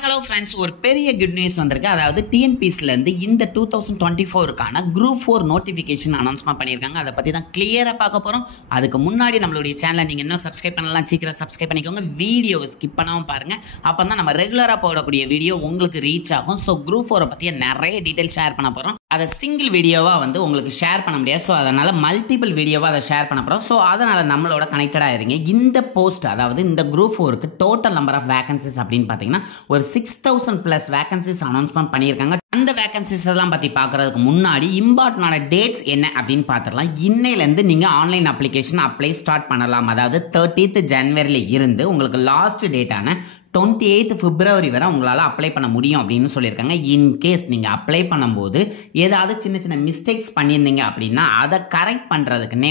Hi hello friends, ஒரு பெரிய good news வந்திருக்கு. அதாவது டிஎன்பிஎஸ்சிலேருந்து இந்த 2024க்கான குரூப் 4 நோட்டிஃபிகேஷன் அனௌன்ஸ்மெண்ட் பண்ணியிருக்காங்க. அதை பற்றி தான் கிளியராக பார்க்க போகிறோம். அதுக்கு முன்னாடி நம்மளுடைய சேனலை நீங்கள் இன்னும் சப்ஸ்கிரைப் பண்ணலாம், சீக்கிரம் சப்ஸ்கிரைப் பண்ணிக்கோங்க. வீடியோவை ஸ்கிப் பண்ணாமல் பாருங்கள். அப்போ தான் நம்ம ரெகுலராக போடக்கூடிய வீடியோ உங்களுக்கு ரீச் ஆகும். ஸோ குரூப் 4 பற்றிய நிறைய டீட்டெயில் ஷேர் பண்ண போகிறோம். அதை சிங்கிள் வீடியோவாக உங்களுக்கு ஷேர் பண்ண முடியாது. ஸோ அதனால் மல்டிபிள் வீடியோவாக அதை ஷேர் பண்ண போகிறோம். ஸோ அதனால் நம்மளோட கனெக்டடாக இருங்க. இந்த போஸ்ட், அதாவது இந்த குரூப் 4க்கு டோட்டல் நம்பர் ஆஃப் வேகன்சிஸ் அப்படின்னு பார்த்தீங்கன்னா ஒரு 6000+ வேகன்சிஸ் அனௌன்ஸ்மெண்ட் பண்ணியிருக்காங்க. அந்த வேகன்சிஸ் எல்லாம் பற்றி பார்க்குறதுக்கு முன்னாடி இம்பார்ட்டன்டான டேட்ஸ் என்ன அப்படின்னு பார்த்துடலாம். இன்னையிலேருந்து நீங்கள் ஆன்லைன் அப்ளிகேஷன் அப்ளை ஸ்டார்ட் பண்ணலாம். அதாவது 30th ஜனவரியில் இருந்து உங்களுக்கு லாஸ்ட் டேட்டான 28th பிப்ரவரி வரை உங்களால் அப்ளை பண்ண முடியும் அப்படின்னு சொல்லியிருக்காங்க. இன்கேஸ் நீங்கள் அப்ளை பண்ணும்போது ஏதாவது சின்ன சின்ன மிஸ்டேக்ஸ் பண்ணியிருந்தீங்க அப்படின்னா அதை கரெக்ட் பண்ணுறதுக்குன்னே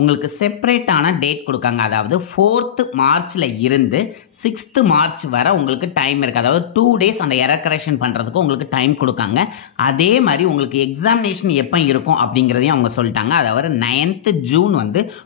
உங்களுக்கு செப்பரேட்டான டேட் கொடுக்காங்க. அதாவது 4th மார்ச்சில் இருந்து 6th மார்ச் வரை உங்களுக்கு டைம் இருக்குது. அதாவது 2 days அந்த எரர் கரெக்ஷன் பண்ணுறதுக்கு உங்களுக்கு டைம் கொடுக்காங்க. அதே மாதிரி உங்களுக்கு எக்ஸாமினேஷன் எப்போ இருக்கும் அப்படிங்கிறதையும் அவங்க சொல்லிட்டாங்க. அதாவது 9th ஜூன்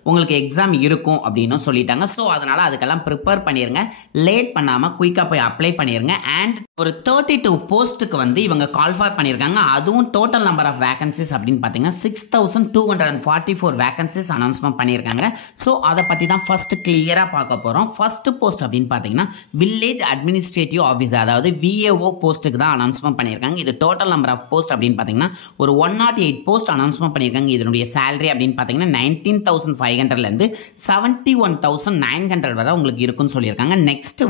உங்களுக்கு எக்ஸாம் இருக்கும் அப்படின்னு சொல்லிட்டாங்க. ஸோ அதனால் அதுக்கெல்லாம் ப்ரிப்பேர் பண்ணிடுங்க. லேட் பண்ணாமல் குயிக்காக போய் அப்ளை பண்ணிருங்க. அண்ட் ஒரு 32 போஸ்ட்டுக்கு இவங்க கால் ஃபார் பண்ணியிருக்காங்க. அதுவும் டோட்டல் நம்பர் ஆஃப் வேகன்சிஸ் அப்படின்னு பார்த்தீங்கன்னா 6244 வேகன்சிஸ் அனௌன்ஸ்மெண்ட் பண்ணியிருக்காங்க. ஸோ அதை பற்றி தான் ஃபர்ஸ்ட் கிளியராக பார்க்க போகிறோம். ஃபர்ஸ்ட் போஸ்ட் அப்படின்னு பார்த்தீங்கன்னா வில்லேஜ் அட்மினிஸ்ட்ரேட்டிவ் ஆஃபீஸர், அதாவது VAO போஸ்ட்டுக்கு தான் அனௌன்ஸ்மெண்ட் பண்ணியிருக்காங்க. இது டோட்டல் நம்பர் ஆஃப் போஸ்ட் அப்படின்னு பார்த்தீங்கன்னா ஒரு 108 போஸ்ட் அனௌன்ஸ்மெண்ட் பண்ணியிருக்காங்க. இதனுடைய சேலரி அப்படின்னு பார்த்தீங்கன்னா 19,500லேருந்து 71,900 வரை உங்களுக்கு இருக்குன்னு சொல்லியிருக்காங்க. Next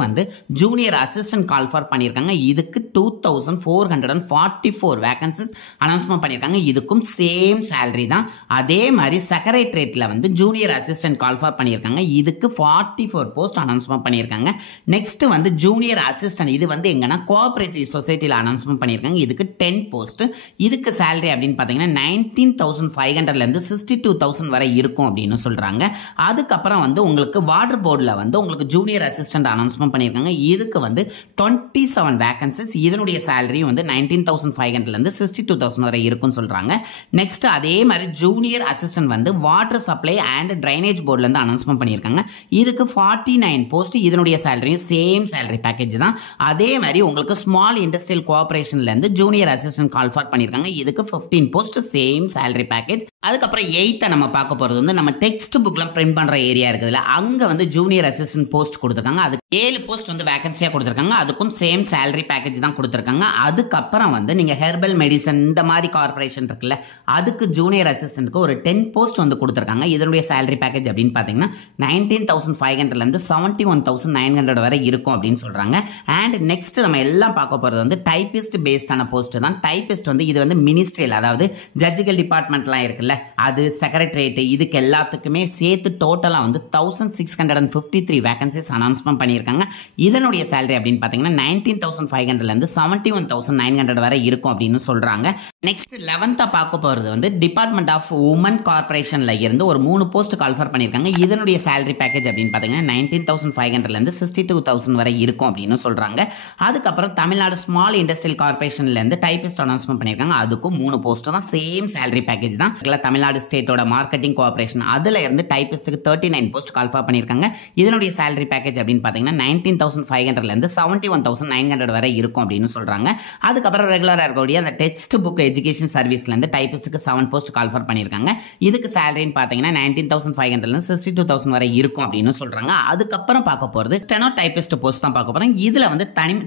junior assistant call for பண்ணியிருக்காங்க. இதுக்கு 2444 வேகன்சிஸ் அனௌன்ஸ்மெண்ட் பண்ணியிருக்காங்க. இதுக்கும் சேம் சேலரி தான். அதே மாதிரி செக்ரட்டரியேட்ல ஜூனியர் அசிஸ்டன்ட் கால் ஃபார் பண்ணியிருக்காங்க. இதுக்கு 44 போஸ்ட் அனௌன்ஸ்மெண்ட் பண்ணியிருக்காங்க. நெக்ஸ்ட் ஜூனியர் அசிஸ்டன்ட், இது எங்கன்னா கோஆபரேட்டிவ் சொசைட்டியில் அனௌன்ஸ்மெண்ட் பண்ணியிருக்காங்க. இதுக்கு 10 போஸ்ட். இதுக்கு சேலரி அப்படின்னு பார்த்தீங்கன்னா 19,500லேருந்து 62,000 வரை இருக்கும் அப்படின்னு சொல்றாங்க. அதுக்கப்புறம் உங்களுக்கு வாட்டர் போர்டில் உங்களுக்கு ஜூனியர் அசிஸ்டன்ட் அனௌன்ஸ்மெண்ட் பண்ணியிருக்காங்க. இதுக்கு 27 வேகன்சிஸ். இதனுடைய சேலரி 19,500லேருந்து 62,000 வரை இருக்குன்னு சொல்றாங்க. நெக்ஸ்ட் அதே மாதிரி junior assistant water supply and drainage போர்ட்லேருந்து அனௌன்ஸ்மெண்ட் பண்ணியிருக்காங்க. இதுக்கு 49 போஸ்ட். இதனுடைய சேலரியும் சேம் சேலரி பேக்கேஜ் தான். அதே மாதிரி உங்களுக்கு ஸ்மால் இண்டஸ்ட்ரியல் கோஆபரேஷன்லேருந்து ஜூனியர் அசிஸ்டன்ட் கால் ஃபார் பண்ணியிருக்காங்க. இதுக்கு 15 போஸ்ட், சேம் சேலரி பேக்கேஜ். அதுக்கப்புறம் 8th நம்ம பார்க்க போகிறது நம்ம டெக்ஸ்ட் புக்லாம் பிரிண்ட் பண்ணுற ஏரியா இருக்குதுல்ல, அங்கே ஜூனியர் அசிஸ்டன்ட் போஸ்ட் கொடுத்துருக்காங்க. அதுக்கு 7 போஸ்ட் வேகன்சியாக கொடுத்துருக்காங்க. அதுக்கும் சேம் சேலரி பேக்கேஜ் தான் கொடுத்துருக்காங்க. அதுக்கப்புறம் நீங்கள் ஹெர்பல் மெடிசன் இந்த மாதிரி கார்பரேஷன் இருக்குல்ல, அதுக்கு ஜூனியர் அசிஸ்டன்ட்க்கு ஒரு 10 போஸ்ட் கொடுத்துருக்காங்க. இதனுடைய சேலரி பேக்கேஜ் அப்படின்னு பார்த்தீங்கன்னா 19,500லேருந்து 71,900 வரை இருக்கும் அப்படின்னு சொல்கிறாங்க. அண்ட் நெக்ஸ்ட் நம்ம எல்லாம் பார்க்க போகிறது டைபிஸ்ட் பேஸ்டான போஸ்ட் தான். டைபிஸ்ட் இது மினிஸ்ட்ரியல், அதாவது ஜட்ஜுகள் டிபார்ட்மெண்ட்லாம் இருக்குல்ல, அது செக்ரட்டரியேட், இதுக்கு எல்லாத்துக்குமே சேர்த்து டோட்டலாக 1653 வேகன்சிஸ் அனௌன்ஸ்மெண்ட் பண்ணியிருக்காங்க. இதனுடைய சேலரி அப்படின்னு பார்த்தீங்கன்னா 19,500லேருந்து 71,900 வரை இருக்கும் அப்படின்னு சொல்றாங்க. நெக்ஸ்ட் 11th பார்க்க போகிறது டிபார்ட்மெண்ட் ஆஃப் உமன் கார்பரேஷன்ல இருந்து ஒரு 3 போஸ்ட் கால் ஃபார் பண்ணியிருக்காங்க. இதனுடைய சேலரி பேக்கேஜ் அப்படின்னு பார்த்தீங்கன்னா 19,500லேருந்து 62,000 வரை இருக்கும் அப்படின்னு சொல்றாங்க. அதுக்கப்புறம் தமிழ்நாடு ஸ்மால் இண்டஸ்ட்ரியல் கார்பரேஷன்ல இருந்து டைபிஸ்ட் அனௌன்ஸ்மெண்ட் பண்ணியிருக்காங்க. அதுக்கும் 3 போஸ்ட் தான், சேம் சேலரி பேக்கேஜ் தான். தமிழ்நாடு ஸ்டேட்டோட மார்க்கெட்டிங் கோஆபரேஷன் அதுல இருந்து டைபிஸ்ட்டுக்கு 39 போஸ்ட் கால் ஃபார் பண்ணியிருக்காங்க. இதனுடைய சேலரி பேக்கேஜ் அப்படின்னு பார்த்தீங்கன்னா 19,500லேருந்து 71,900 வரை இருக்கும் அப்படின்னு சொல்றாங்க. அதுக்கப்புறம் ரெகுலராக இருக்கக்கூடிய அந்த டெக்ஸ்ட் புக் எஜுகேஷன் சர்வீஸ்லேருந்து டைபிஸ்ட்டுக்கு 7 போஸ்ட் கால் ஃபார் பண்ணியிருக்காங்க. இதுக்கு சேலரின்னு பார்த்தீங்கன்னா 19,500லேருந்து 62,000 வரை இருக்கும் அப்படின்னு சொல்றாங்க. அதுக்கப்புறம் பார்க்க போகிறது ஸ்டெனோ டைபிஸ்ட் போஸ்ட் தான் பார்க்க போகிறோம். இதில்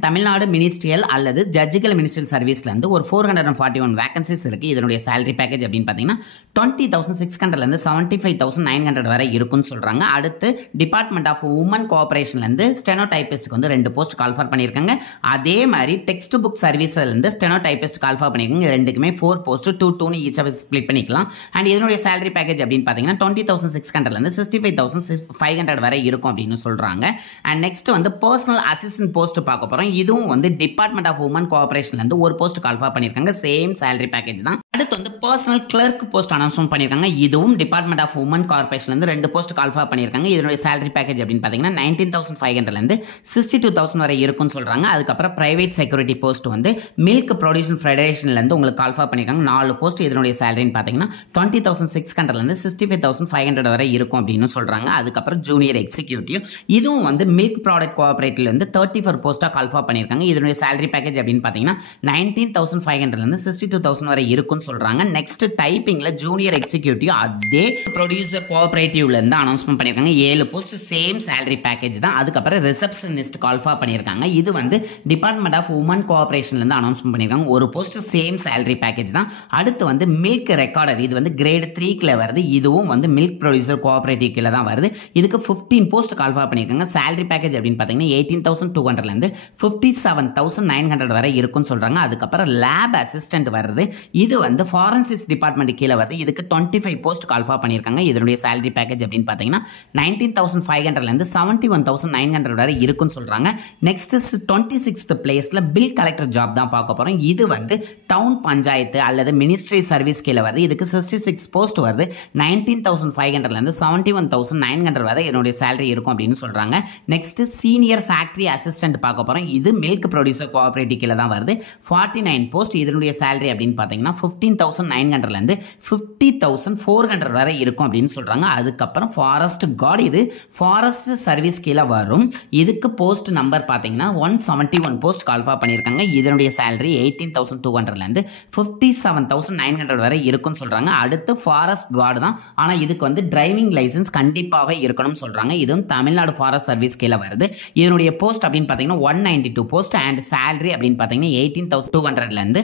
தமிழ்நாடு மினிஸ்ட்ரியல் அல்லது ஜட்ஜுகள் மினிஸ்ட்ரியல் சர்வீஸ்லேருந்து ஒரு 441 வேகன்சிஸ் இருக்குது. இதனுடைய சேலரி பேக்கேஜ் அப்படின்னு பார்த்தீங்கன்னா 20,600லேருந்து 75,900 வரை இருக்குன்னு சொல்றாங்க. அடுத்து டிபார்ட்மெண்ட் ஆஃப் உமன் கோஆபரேஷன்லேருந்து ஸ்டெனோ டைபிஸ்ட்டுக்கு 2 போஸ்ட் கால் ஃபார் பண்ணியிருக்காங்க. அதே மாதிரி டெக்ஸ்ட் புக் சர்வீஸ்லேருந்து ஸ்டெனோ டைபிஸ்ட் கால் ஃபார் பண்ணியிருக்காங்க. ரெண்டுக்குமே 4 போஸ்ட், 2 ஈச்சாக ஸ்ப்ளிட் பண்ணிக்கலாம். அண்ட் இதனுடைய சேலரி பேக்கேஜ் அப்படின்னு பார்த்தீங்கன்னா 20,600லேருந்து 65,500 வரை இருக்கும் அப்படின்னு சொல்றாங்க. And next personal assistant post பார்க்க போகிறோம். இதுவும் டிபார்ட்மெண்ட் ஆஃப் உமன் கோஆபரேஷன்லேருந்து ஒரு போஸ்ட் கால் ஃபார் பண்ணியிருக்காங்க. சேம் சேலரி பேக்கேஜ் தான். அடுத்து personal clerk post post announcement பண்ணியிருக்காங்க. இதுவும் டிபார்ட்மெண்ட் ஆஃப் உமன் கார்பரேஷன்லேருந்து 2 போஸ்ட் கால்ஃபார் பண்ணியிருக்காங்க. இதனுடைய சேலரி பேக்கேஜ் அப்படின்னு பார்த்தீங்கன்னா 19,500லேருந்து 62,000 வரை இருக்குன்னு சொல்கிறாங்க. அதுக்கப்புறம் பிரைவேட் செக்யூரிட்டி போஸ்ட் வந்து மில்க் ப்ரொடியூஷன் ஃபெடரேஷன்லேருந்து உங்களுக்கு கால்ஃபார் பண்ணியிருக்காங்க. 4 போஸ்ட். இதனுடைய சேலரின்னு பார்த்தீங்கன்னா 20,600லேருந்து 65,500 வரை இருக்கும் அப்படின்னு சொல்கிறாங்க. அதுக்கப்புறம் ஜூனியர் எக்ஸிக்யூட்டிவ், இதுவும் வந்து மில்க் ப்ராடக்ட் கோஆபரேட்டிவ்லேருந்து 34 போஸ்ட்டாக கால்ஃபார் பண்ணியிருக்காங்க. இதனுடைய சேலரி பேக்கேஜ் அப்படின்னு பார்த்தீங்கன்னா 19,500லேருந்து 62,000 வரை இருக்குன்னு சொல்கிறாங்க. நெக்ஸ்ட் டைப்பிங்கில் ஜூனியர் எக்ஸிக்யூட்டிவ் அதே ப்ரொடியூசர் கோஆபரேட்டிவ்லேருந்து அனௌன்ஸ்மெண்ட் பண்ணியிருக்காங்க. 7 போஸ்ட், சேம் சேலரி பேக்கேஜ் தான். அதுக்கப்புறம் ரிசப்ஷனிஸ்ட் கால்ஃபார் பண்ணியிருக்காங்க. இது வந்து டிபார்ட்மெண்ட் ஆஃப் உமன் கோஆபரேஷன்லேருந்து அனௌன்ஸ்மெண்ட் பண்ணியிருக்காங்க. 1 போஸ்ட், சேம் சேலரி பேக்கேஜ் தான். அடுத்து வந்து மில்க் ரெக்கார்டர், இது வந்து கிரேட் 3க்குள்ள வருது. இதுவும் வந்து மில்க் ப்ரொடியூசர் கோஆபரேட்டிவ் கீழே தான் வருது. இதுக்கு 15 போஸ்ட் கால்ஃபார் பண்ணியிருக்காங்க. சேலரி பேக்கேஜ் அப்படின்னு பார்த்தீங்கன்னா 18,200லேருந்து 57,900 வரை இருக்குன்னு சொல்கிறாங்க. அதுக்கப்புறம் லேப் அசிஸ்டன்ட் வருது. இது வந்து ஃபாரன்சிக்ஸ் டிபார்ட்மெண்ட் கீழே வருது. இதுக்கு 25 போஸ்ட் கால்ஃபார் பண்ணியிருக்காங்க. இதனுடைய சேலரி பேக்கேஜ் அப்படின்னு பார்த்தீங்கன்னா 19,500லேருந்து 71,900 வரை இருக்குன்னு சொல்கிறாங்க. நெக்ஸ்ட் 26th பிளேஸில் பில் கலெக்டர் ஜாப் தான் பார்க்க போகிறோம். இது வந்து டவுன் பஞ்சாயத்து அல்லது மினிஸ்ட்ரி சர்வீஸ் கீழே வருது. இதுக்கு 66 போஸ்ட் வருது. 19,500லேருந்து 71,900 வரை என்னுடைய சேலரி இருக்கும் அப்படின்னு சொல்கிறாங்க. நெக்ஸ்ட் சீனியர் ஃபேக்டரி அசிஸ்டன்ட் பார்க்க போகிறோம். இது மில்க் ப்ரொடியூசர் கோஆபரேட்டிவ் கீழே தான் வருது. 49 போஸ்ட். இதனுடைய சேலரி அப்படின்னு பார்த்தீங்கன்னா 15,900லேருந்து 50,400 வரை இருக்கும் அப்படின்னு சொல்கிறாங்க. அதுக்கப்புறம் ஃபாரஸ்ட் கார்டு, இது ஃபாரஸ்ட் சர்வீஸ் கீழே வரும். இதுக்கு போஸ்ட் நம்பர் பார்த்தீங்கன்னா 171 போஸ்ட் கால்ஃபார் பண்ணியிருக்காங்க. இதனுடைய சேலரி 18,200லேருந்து 57,900 வரை இருக்குன்னு சொல்கிறாங்க. அடுத்து ஃபாரஸ்ட் கார்டு தான். ஆனால் இதுக்கு வந்து டிரைவிங் லைசன்ஸ் கண்டிப்பாகவே இருக்கணும்னு சொல்கிறாங்க. இதுவும் தமிழ்நாடு ஃபாரஸ்ட் சர்வீஸ் கீழே வருது. இதனுடைய போஸ்ட் அப்படின்னு பார்த்தீங்கன்னா 192 போஸ்ட் அண்ட் சேலரி அப்படின்னு பார்த்தீங்கன்னா 18,200லேருந்து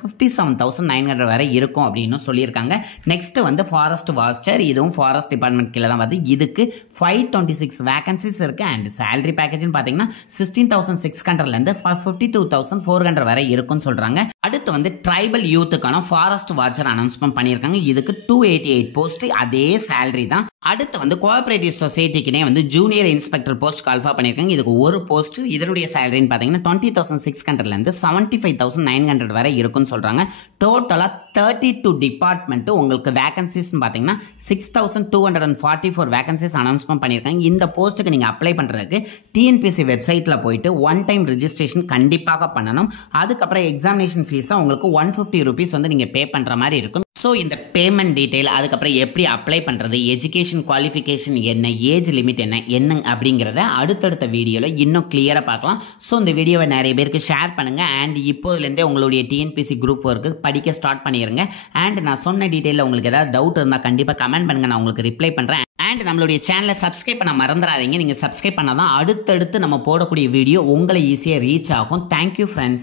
57,900 வரை இருக்கும் அப்படின்னு சொல்லியிருக்காங்க. நெக்ஸ்ட் வந்து ஃபாரஸ்ட் வாட்சர், இதுவும் ஃபாரஸ்ட் டிபார்ட்மெண்ட் கீழே தான் வருது. இதுக்கு 526 வேகன்சிஸ் இருக்கு அண்ட் சேலரி பேக்கேஜ்னு பார்த்தீங்கன்னா 16,600லேருந்து 52,400 வரை இருக்குன்னு சொல்றாங்க. அடுத்து வந்து ட்ரைபல் யூத்துக்கான ஃபாரஸ்ட் வாட்சர் அனௌன்ஸ்மெண்ட் பண்ணியிருக்காங்க. இதுக்கு 288 போஸ்ட், அதே சேலரி தான். அடுத்து வந்து கோஆபரேட்டிவ் சொசைட்டிக்குனே வந்து ஜூனியர் இன்ஸ்பெக்டர் போஸ்ட் கால்ஃபார் பண்ணியிருக்காங்க. இதுக்கு 1 போஸ்ட். இதனுடைய சேலரின்னு பார்த்தீங்கன்னா 20,600லேருந்து 75,900 வரை இருக்குன்னு சொல்கிறாங்க. டோட்டலாக 32 டிபார்ட்மெண்ட் உங்களுக்கு வேகன்சிஸ் பார்த்தீங்கன்னா 6,244 வேகன்சிஸ் அனௌன்ஸ்மெண்ட் பண்ணியிருக்காங்க. இந்த போஸ்ட்டுக்கு நீங்கள் அப்ளை பண்ணுறதுக்கு டிஎன்பிஎஸ்சி வெப்சைட்டில் போயிட்டு 1 டைம் ரிஜிஸ்ட்ரேஷன் கண்டிப்பாக பண்ணணும். அதுக்கப்புறம் எக்ஸாமினேஷன் ஃபீஸாக உங்களுக்கு 150 rupees வந்து நீங்கள் பே பண்ணுற மாதிரி இருக்கும். ஸோ இந்த பேமெண்ட் டீட்டெயில், அதுக்கப்புறம் எப்படி அப்ளை பண்ணுறது, எஜுகேஷன் குவாலிஃபிகேஷன் என்ன, ஏஜ் லிமிட் என்ன அப்படிங்கிறத அடுத்தடுத்த வீடியோவில் இன்னும் கிளியராக பார்க்கலாம். ஸோ இந்த வீடியோவை நிறைய பேருக்கு ஷேர் பண்ணுங்கள். அண்ட் இப்போதுலேருந்தே உங்களுடைய டிஎன்பிஎஸ்சி குரூப் ஒர்க்கு படிக்க ஸ்டார்ட் பண்ணிடுங்க. அண்ட் நான் சொன்ன டீட்டெயிலில் உங்களுக்கு ஏதாவது டவுட் இருந்தால் கண்டிப்பாக கமெண்ட் பண்ணுங்கள், நான் உங்களுக்கு ரிப்ளை பண்ணுறேன். அண்ட் நம்மளுடைய சேனலை சப்ஸ்கிரைப் பண்ண மறந்துடாதீங்க. நீங்கள் சப்ஸ்கிரைப் பண்ணால் தான் அடுத்தடுத்து நம்ம போடக்கூடிய வீடியோ உங்களை ஈஸியாக ரீச் ஆகும். Thank you friends.